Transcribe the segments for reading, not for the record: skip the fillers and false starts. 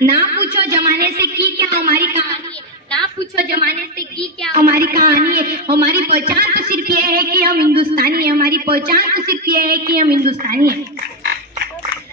ना पूछो जमाने से की क्या हमारी कहानी है, ना पूछो जमाने से की क्या हमारी कहानी है। हमारी पहचान तो सिर्फ ये है कि हम हिंदुस्तानी है, हमारी पहचान तो सिर्फ ये है कि हम हिंदुस्तानी है।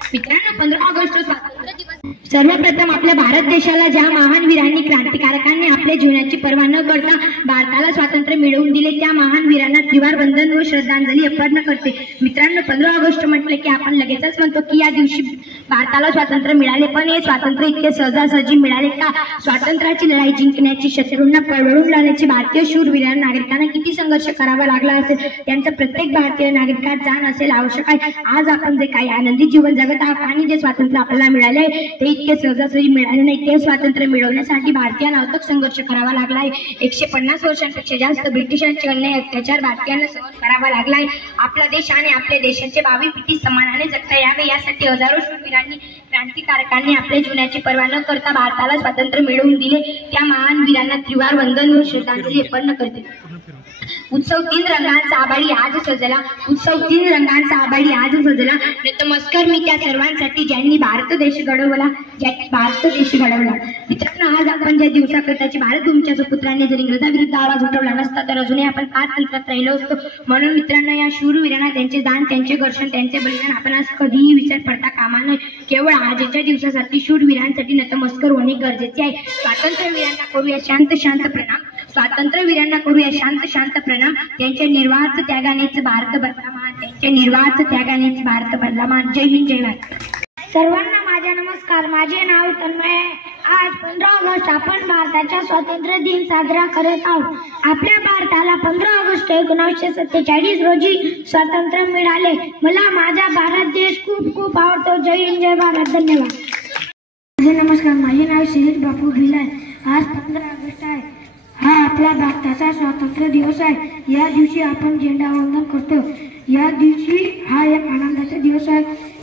मित्रांनो, 15 ऑगस्ट स्वातंत्र्य दिवस। सर्वप्रथम आपल्या भारत देशाला ज्या महान वीरांनी क्रांतिकारकांनी आपल्या जीवनाची पर्वा न करता भारताला स्वातंत्र्य मिळवून दिले त्या महान वीरांना त्रिवार वंदन व श्रद्धांजली अर्पण करते। मित्रांनो, 15 ऑगस्ट म्हटले की आपण लगेचच म्हणतो की या दिवशी भारताला स्वातंत्र्य मिळाले, पण हे स्वातंत्र्य इतके सहजासहजी मिळाले का? स्वातंत्र्याची लढाई जिंकण्याची, शत्रूंना पळवून लावण्याची भारतीय शूरवीर नागरिकांना किती संघर्ष करावा लागला असेल, त्यांचा प्रत्येक भारतीय नागरिकात जाण असेल आवश्यक आहे। आज आपण जे काही आनंदी जीवन जगत आहोत आणि जे स्वातंत्र्य आपल्याला मिळाले ते इतके सहजासहजी मिळाले नाही। ते स्वातंत्र्य मिळवण्यासाठी भारतीयांना अथक संघर्ष करावा लागला आहे। 150 वर्षांपेक्षा जास्त ब्रिटिशांचे अन्याय अत्याचार भारतीयांना सहन करावा लागला आहे। आपला देश आणि आपल्या देशाचे भावी पिढी समानाने जगता यावे यासाठी हजारो शूरवीरांनी क्रांतिकारकांनी आपल्या जीवनाची पर्वा न करता भारताला स्वातंत्र्य मिळवून दिले। त्या महान वीरांना त्रिवार वंदन व श्रद्धांजली अर्पण करते। उत्सव 3 रंगांचा आभाळी आज सजला, उत्सव 3 रंगांचा आभाळी आज सजला। नतमस्कार मी त्या सर्वांसाठी ज्यांनी भारत देश घडवला, ज्यांनी भारत देश घडवला। मित्रांनो, आज आपण ज्या दिवसाकरताची भारतभूमीच्या सुपुत्रांनी जर इंग्रजाविरुद्ध आवाज उठवला नसता तर अजूनही आपण पारतंत्र्यात राहिलो असतो। म्हणून मित्रांनो, या शूरवीरांना त्यांचे दान, त्यांचे घर्षण, त्यांचे बलिदान आपण आज कधीही विसर पडता कामा नये। केवळ आजच्या दिवसासाठी शूरवीरांसाठी नतमस्कार होणे गरजेचे आहे। स्वातंत्र्यवीरांना करूया शांत शांत प्रणाम, स्वातंत्र्यवीरांना करूया शांत शांत प्रणाम। त्यांच्या निर्वात त्यागानेच भारत बनला महान, त्यांच्या निर्वात त्यागानेच भारत बनला महान। जय हिंद, जय भारत। सर्वांना माझा नमस्कार। माझे नाव तन्मय आहे। आज 15 ऑगस्ट आपण भारताचा स्वातंत्र्य दिन साजरा करत आहोत। आपल्या भारताला 15 ऑगस्ट 1947 रोजी स्वातंत्र्य मिळाले। मला माझा भारत देश खूप खूप आवडतो। जय हिंद, जय भारत। धन्यवाद। माझे नमस्कार। माझे नाव शिरीष बापू भिल आहे। आज 15 ऑगस्ट आहे। हा आपला भारताचा स्वातंत्र्य दिवस आहे। या दिवशी आपण झेंडा वंदन करतो। या दिवशी हा एक आनंदाचा दिवस आहे।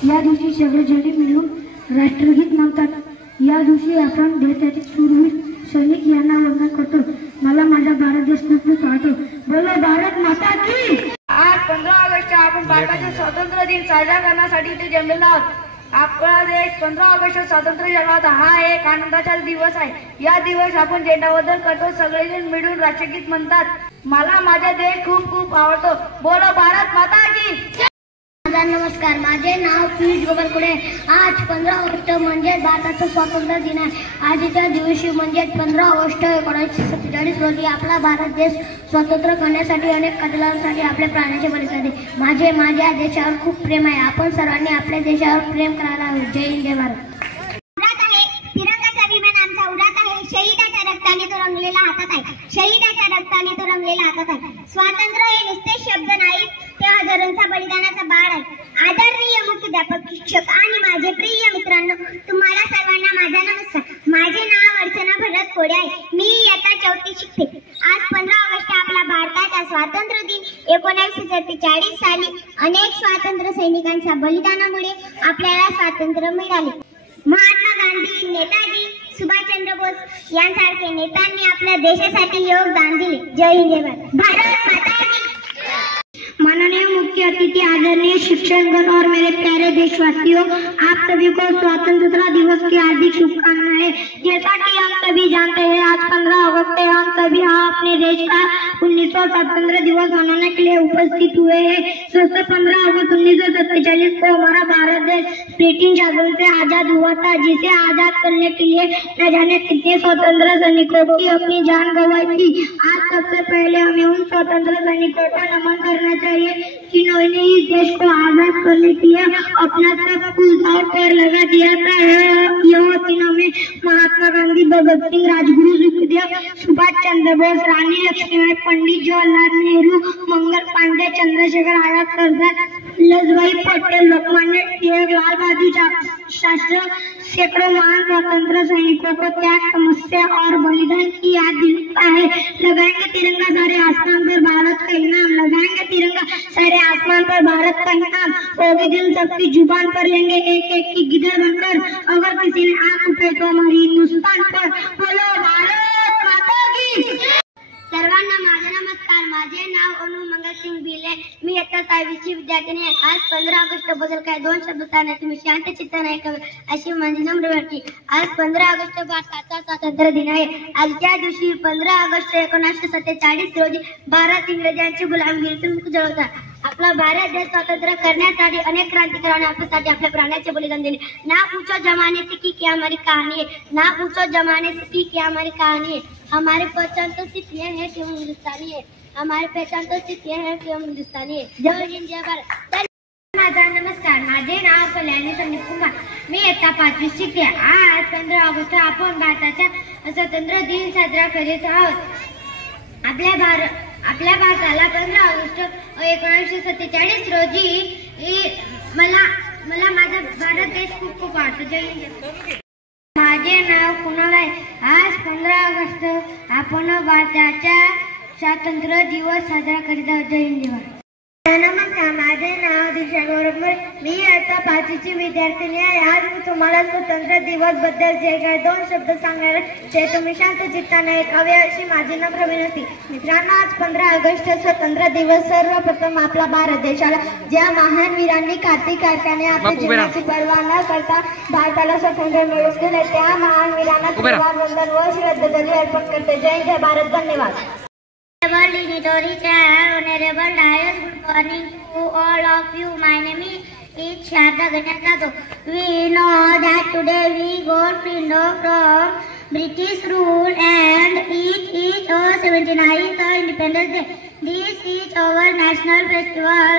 या दिवशी सगळेजण मिळून राष्ट्रगीत म्हणतात। या दिवशी आपण देशाचे शूरवीर सैनिक यांना वंदन करतो। मला माझा भारत देश खूप खूप आवडतो। बोलो भारत माता की। आज 15 ऑगस्ट आपण भारताचा स्वातंत्र्य दिन साजरा करण्यासाठी इथे जमलेलो आहोत। आपला देश 15 ऑगस्ट स्वातंत्र्य जन्माचा हा एक आनंदाचा दिवस आहे। या दिवस आपण झेंडावंदन करतो, सगळेजण मिळून राष्ट्रगीत म्हणतात। मला माझा देश खूप खूप आवडतो। बोलो भारत माता की। माझा नमस्कार। माझे नाव पियुष गोगलकुडे। आज 15 ऑगस्ट म्हणजे भारताचा स्वातंत्र्य दिन आहे। आजच्या दिवशी म्हणजे 15 ऑगस्ट 1947 रोजी आपला भारत देश स्वतंत्र करण्यासाठी अनेक कटलांसाठी आपल्या प्राणाचे बलिदान दिले। माझ्या देशावर खूप प्रेम आहे। आपण सर्वांनी आपल्या देशावर प्रेम करायला हवे। जय हिंद, जय भारत। तिरंगाचा विमान आमचा उडत आहे, शहीदाच्या रक्ताने तो रंगलेला हातात आहे, शहीदाच्या रक्ताने तो रंगलेला हातात आहे। स्वातंत्र्य हे नुसते शब्द नाहीत, ते हजारोंचा बलिदानाचा बाळ आहे। आदरणीय मुख्याध्यापक, शिक्षक आणि माझे प्रिय मित्रांनो, तुम्हाला सर्वांना माझा नमस्कार। माझे नाव अर्चना भरत कोडे आहे। मी इयत्ता 4थी शिकते। आज 15 ऑगस्ट आपला भारताचा स्वातंत्र्य दिन। 1947 साली अनेक स्वातंत्र्य सैनिकांच्या बलिदानामुळे आपल्याला स्वातंत्र्य मिळाले। महात्मा गांधी, नेताजी सुभाषचंद्र बोस यांसारखे नेत्यांनी आपल्या देशासाठी योगदान दिले। जय हिंद, जय भारत। भारत माता की। माननीय मुख्य अतिथि, आदरणीय शिक्षकगण और मेरे प्यारे देशवासियों, आप सभी को स्वतंत्रता दिवस की हार्दिक शुभकामनाएं। जैसा कि हम सभी जानते हैं, आज 15 अगस्त है। हम सभी यहाँ अपने देश का 1900 स्वतंत्र दिवस मनाने के लिए उपस्थित हुए हैं। 15 अगस्त 1947 को हमारा भारत देश ब्रिटिश शासन से आजाद हुआ था, जिसे आजाद करने के लिए न जाने कितने स्वतंत्र सैनिकों की अपनी जान गंवाई थी। आज सबसे पहले हमें उन स्वतंत्र सैनिकों को नमन करना चाहिए जिन्होंने इस देश को आजाद करने के लिए अपना सब कुछ दांव पर लगा दिया था। यह दिन हमें महात्मा गांधी, भगत सिंह, राजगुरु सुखदेव, सुभाष चंद्र बोस, रानी लक्ष्मीबाई, पंडित जवाहरलाल नेहरू, मंगल पांडे, चंद्रशेखर आजाद, सरदार वल्लभभाई पटेल, लोकमान्य टिळक, लाल बहादुर शास्त्री, सैकड़ों महान स्वतंत्र सैनिकों को त्याग, तपस्या और बलिदान की याद दिलाता है। लगाएंगे तिरंगा सारे आसमान पर भारत का इनाम, लगाएंगे तिरंगा सारे आसमान पर भारत का इनाम। होगी दिल सबकी जुबान पर, लेंगे एक एक की गिदड़ बनकर, अगर किसी ने आंख उठाई तो हमारी हिंदुस्तान पर। बोलो भारत माता की। सर्वांना माझा नमस्कार। माझे माझे नाव अनु मंगलसिंग भिले. मी इयत्ता 6वीची विद्यार्थिनी आहे. आज 15 ऑगस्ट बद्दल काय 2 शब्द सांगण्याची मी शांत चित्ताने ऐकावे अशी माझी नम्र विनंती. आज 15 ऑगस्ट भारताचा स्वातंत्र्य दिन आहे. आजच्या दिवशी 15 ऑगस्ट 1947 रोजी भारत इंग्रजांची गुलामगिरीतून मुक्त झाला. आपला भारत देश स्वतंत्र करण्यासाठी अनेक क्रांतिकारकांनी आपल्यासाठी आपल्या प्राणाचे बलिदान दिले. ना पूछो जमाने से की क्या हमारी कहानी है, ना पूछो जमाने से की क्या हमारी कहानी है. हमारी पहचान तो सिर्फ ये है कि हम हिंदुस्तानी है. हमारी पहचान तो सिर्फ ये है कि हम हिंदुस्तानी है. जय हिंद जय भारत. माझा नमस्कार. माझे नाव कल्याणी संदीप कुमार. मी इयत्ता 5वी शिकते. आज 15 ऑगस्ट आपण भारताचा स्वातंत्र्य दिन साजरा करीत आहोत. आपल्या भारताला 15 ऑगस्ट 1947 रोजी मला माझा भारत देश खूप खूप आवडतो. जय हिंद. माझे नाव कुणाल आहे. आज 15 ऑगस्ट आपण भारताचा स्वातंत्र्य दिवस साजरा करीत आहोत. जय हिंद जय भारत. नमस्कार. माझे नाव दिशा गौरव मोरे. मी इयत्ता 5वीची विद्यार्थिनी आहे. आज मी तुम्हाला स्वातंत्र्य दिवस बद्दल जे काही 2 शब्द सांगणार ते तुम्ही शांत चित्ताने ऐकावे अशी माझी नम्र विनंती. मित्रांनो, आज 15 ऑगस्ट स्वातंत्र्य दिवस. सर्वप्रथम आपला भारत देशाला ज्या महान वीरांनी क्रांतिकारकाने आपल्या जीवनाची पर्वा न करता भारताला स्वातंत्र्य मिळवून दिले त्या महान वीरांना वंदन व श्रद्धांजली अर्पण करते. जय जय भारत. धन्यवाद. Honorable Dignitary Chair, Honorable Dias, good morning to all of you. My name is Sharda Ganyato. We know that today we got freedom from British rule and it is our 79th Independence Day. This is our national festival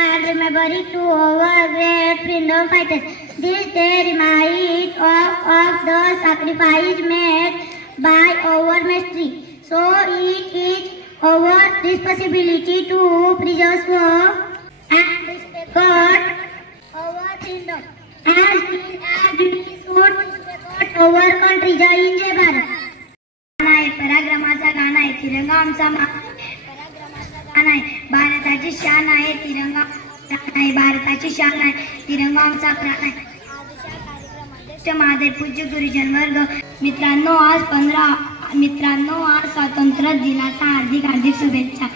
and remembering to our great freedom fighters. This day reminds of the sacrifice made by our mastery. So it is our responsibility to preserve and respect our freedom as we should respect our country. जय हिंद जय भारत. पराक्रमाचा गाणं आहे. तिरंगा आमचा मान आहे. भारताची शान आहे. तिरंगा प्राण आहे. भारताची शान आहे. तिरंगा आमचा प्राण आहे. महादेव पूज्य गुरुजन वर्ग. मित्रांनो, आज स्वातंत्र्य दिनाचा हार्दिक शुभेच्छा.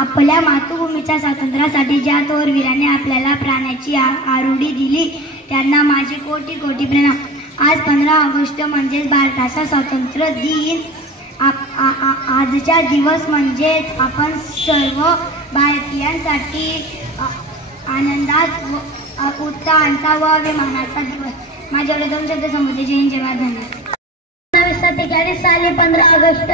आपल्या मातृभूमीच्या स्वातंत्र्यासाठी ज्या थोर वीरांनी आपल्याला प्राणाची आहुती दिली त्यांना माझे कोटी कोटी प्रणाम. आज 15 ऑगस्ट म्हणजेच भारताचा स्वातंत्र्य दिन. आजचा दिवस म्हणजेच आपण सर्व भारतीयांसाठी आनंदात उत्साहाचा व अभिमानाचा दिवस. माझ्याकडे 2 शब्द संबोधले. जय हिंद जय भारत. धन्यवाद. 1947 साली 15 ऑगस्ट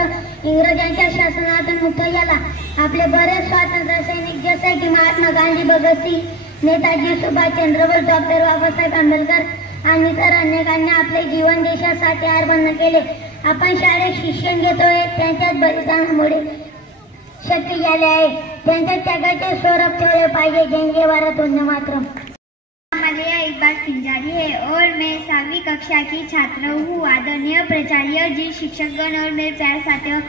इंग्रजांच्या शासनातून मुक्त झाला. आपले बरेच स्वातंत्र्य सैनिक जसे की महात्मा गांधी, भगतसिंग, नेताजी सुभाषचंद्र बोस, डॉक्टर बाबासाहेब आंबेडकर आणि इतर अनेकांनी आपले जीवन देशासाठी अर्पण केले. आपण शाळेत शिक्षण घेतोय त्यांच्याच बलिदानामुळे शक्य झाले आहे. त्यांच्या त्यागाचे स्वरूप ठेवले पाहिजे. जय जय भारत. वंदे मातरम. मालिया इकबाल पिंजारी है और मैं 7वीं कक्षा की छात्र हूँ. आदरणीय प्राचार्य जी, शिक्षकगण और मेरे प्यारे साथियों,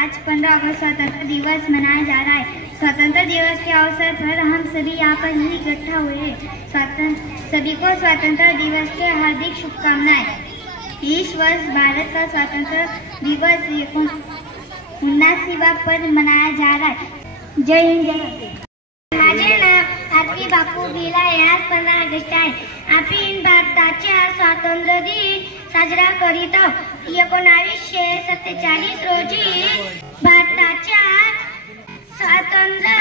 आज 15 अगस्त स्वतंत्रता दिवस मनाया जा रहा है. स्वतंत्रता दिवस के अवसर पर हम सभी यहाँ पर ही इकट्ठा हुए हैं. सभी को स्वतंत्रता दिवस के हार्दिक शुभकामनाएं. इस वर्ष भारत का स्वतंत्रता दिवस 79वां पर मनाया जा रहा है. जय हिंद जय भारत. माझे नाव आरती बापू भिला. आज 15 ऑगस्ट आहे. आपण भारताचा स्वातंत्र्य दिन साजरा करीत आहोत. 1947 रोजी भारताच्या स्वातंत्र्य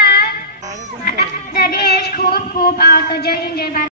देश खूप खूप आवडतो. जय हिंद जय भारत.